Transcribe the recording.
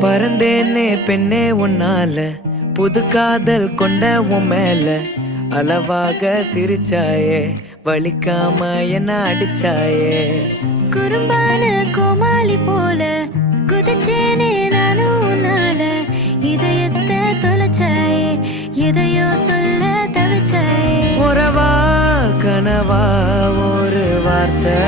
பறந்தேனே பெண்ணே உன்னால, புது காதல் கொண்ட உன் மேல. அளவாக சிரிச்சாயே, வலிக்காம என்ன அடிச்சாயே. குறும்பான கோமாளி போல குதிச்சேனே நானும் உன்னால. இதயத்தை தொலைச்சாயே, எதையோ சொல்ல தவிச்சாயே. உறவா கனவா ஒரு வார்த்தை